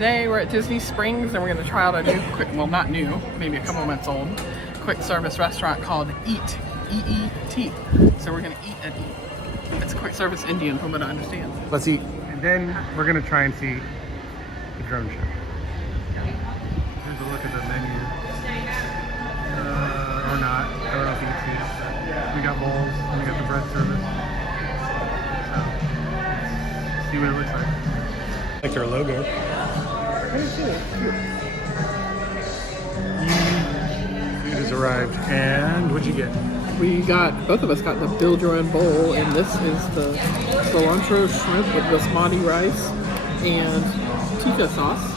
Today we're at Disney Springs and we're going to try out a new quick, well not new, maybe a couple months old, quick service restaurant called Eat, E-E-T. So we're going to eat and eat. It's quick service Indian from what I understand. Let's eat. And then we're going to try and see the drone show. Here's a look at the menu. Or not. I don't know if you can see it. But we got bowls and we got the bread service. So, let's see what it looks like. I like their logo. Food has arrived, and what'd you get? We got, both of us got the build your own bowl, and this is the cilantro shrimp with basmati rice and tikka sauce.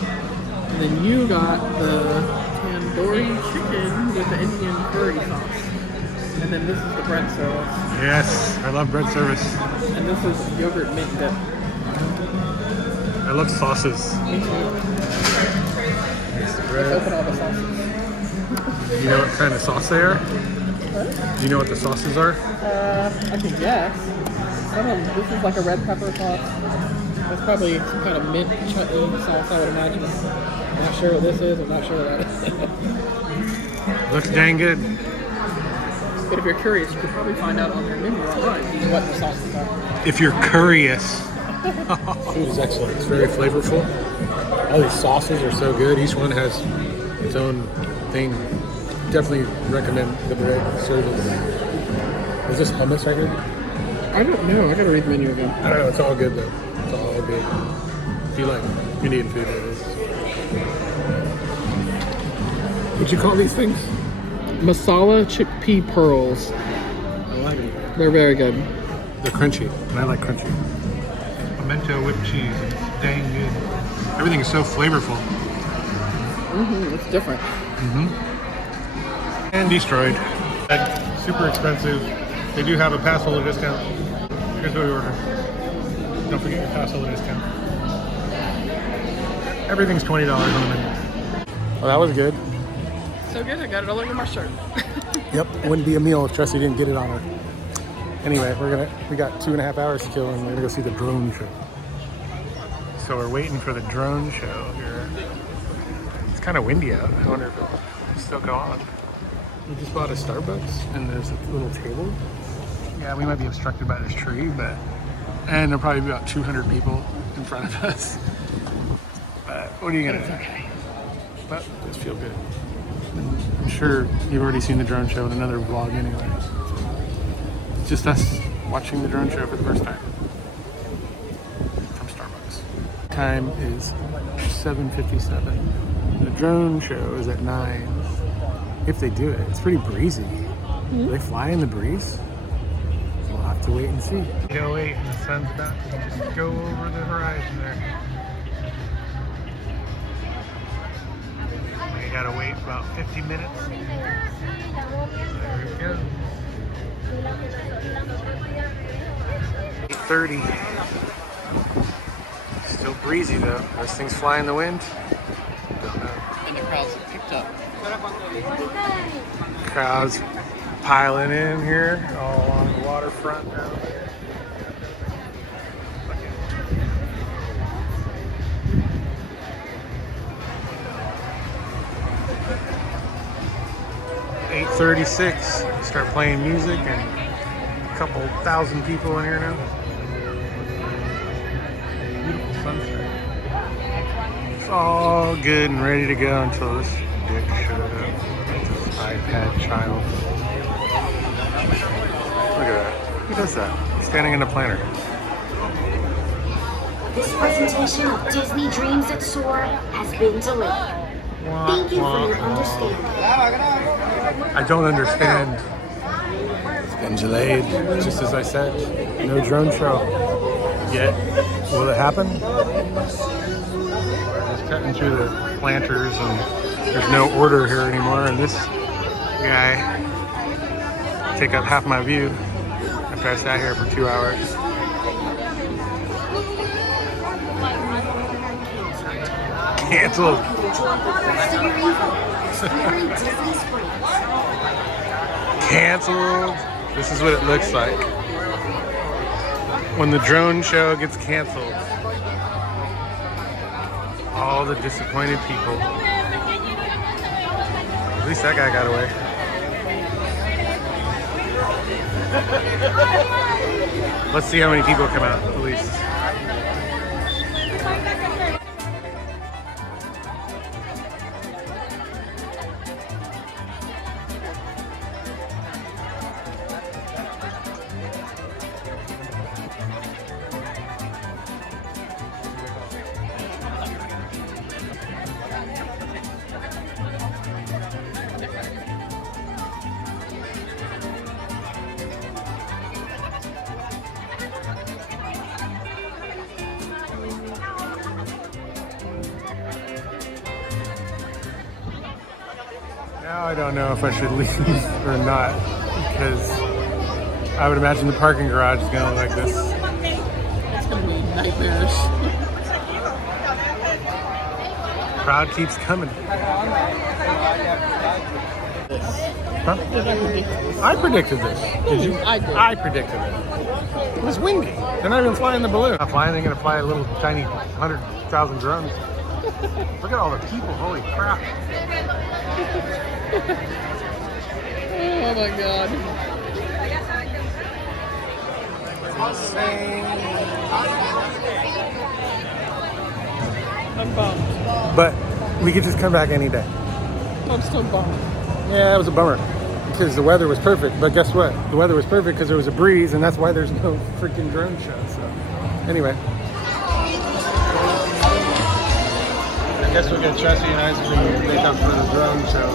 And then you got the tandoori chicken with the Indian curry sauce. And then this is the bread service. Yes, I love bread service. And this is yogurt mint dip. I love sauces. Me too. Here's the Let's bread. open all the sauces. You know what kind of sauce they are? What? Do you know what the sauces are? I can guess. Some of them, this is like a red pepper sauce. That's probably some kind of mint chutney sauce, I would imagine. I'm not sure what this is. I'm not sure what that is. Looks dang good. But if you're curious, you could probably find out on their menu online what the sauces are. If you're curious. Food is excellent. It's very flavorful. All these sauces are so good. Each one has its own thing. Definitely recommend the bread service. Is this hummus right here? I don't know. I gotta read the menu again. I don't know. It's all good though. It's all good. If you like Indian food, it is. What'd you call these things? Masala chickpea pearls. I like them. They're very good. They're crunchy, and I like crunchy. Pimento whipped cheese. It's dang good. Everything is so flavorful. It's different. And destroyed. Super expensive. They do have a pass holder discount. Here's what we ordered. Don't forget your pass holder discount. Everything's $20 on the menu. Well, that was good. So good, I got it all over my shirt. Yep, it wouldn't be a meal if Tressie didn't get it on her. Anyway, we got 2.5 hours to kill, and we're gonna go see the drone show. So we're waiting for the drone show here. It's kind of windy out. I wonder if it'll still go on. We just bought a Starbucks, and there's a little table. Yeah, we might be obstructed by this tree, and there'll probably be about 200 people in front of us. But what are you gonna do? Okay. But just feel good. I'm sure you've already seen the drone show in another vlog anyway. It's just us watching the drone show for the first time from Starbucks. Time is 7:57. The drone show is at 9. If they do it, it's pretty breezy. Do they fly in the breeze? We'll have to wait and see. 8:08 and the sun's about to just go over the horizon there. We gotta wait about 50 minutes. There we go. 8:30. Still breezy though. Those things fly in the wind. Don't know. And the crowds picked up. Crowds piling in here all along the waterfront now. $8:36. Start playing music, and a couple thousand people in here now. Beautiful sunset. It's all good and ready to go until this dick showed up. This iPad child. Look at that. Who does that? Standing in a planter. This presentation of Disney Dreams that Soar has been delayed. Thank you for your understanding. I don't understand. It's been delayed, just as I said. No drone show yet. Will it happen? Just cutting through the planters, and there's no order here anymore. And this guy take up half my view after I sat here for 2 hours. Canceled. Canceled. This is what it looks like when the drone show gets canceled. All the disappointed people. At least that guy got away. Let's see how many people come out, at least. Now I don't know if I should leave or not, because I would imagine the parking garage is gonna look like this. It's gonna be nightmarish. Crowd keeps coming. Huh? I predicted this. Did you? I did. I predicted it. It was windy. They're not even flying the balloon. Not flying, they're gonna fly a little tiny 100,000 drones. Look at all the people, holy crap. Oh my god. I'm bummed. But we could just come back any day. I'm still bummed. Yeah, it was a bummer because the weather was perfect. But guess what? The weather was perfect because there was a breeze, and that's why there's no freaking drone show. So, anyway. I guess we'll get Chessie and ice cream to make up for the drone show.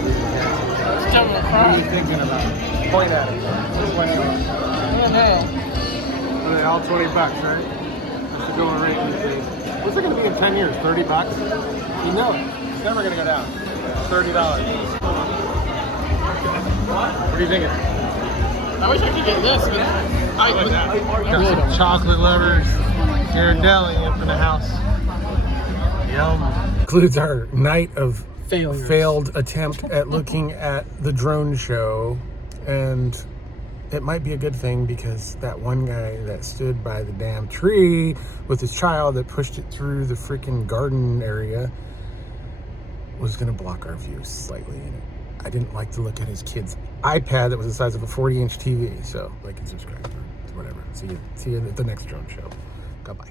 What are you thinking about? Point at it. Just point at it. I don't know. Are they all $20, right? That's the going rate these days. What's it going to be in 10 years? $30? You know it. It's never going to go down. $30. What are you thinking? I wish I could get this. But I Like that. I Got really some don't. chocolate lovers. Ghirardelli up in the house. Yum. Includes our night of Failures. failed attempt at looking at the drone show, and it might be a good thing because that one guy that stood by the damn tree with his child that pushed it through the freaking garden area was gonna block our view slightly, and I didn't like to look at his kid's iPad that was the size of a 40-inch TV. So like and subscribe or whatever. See you at the next drone show. Goodbye.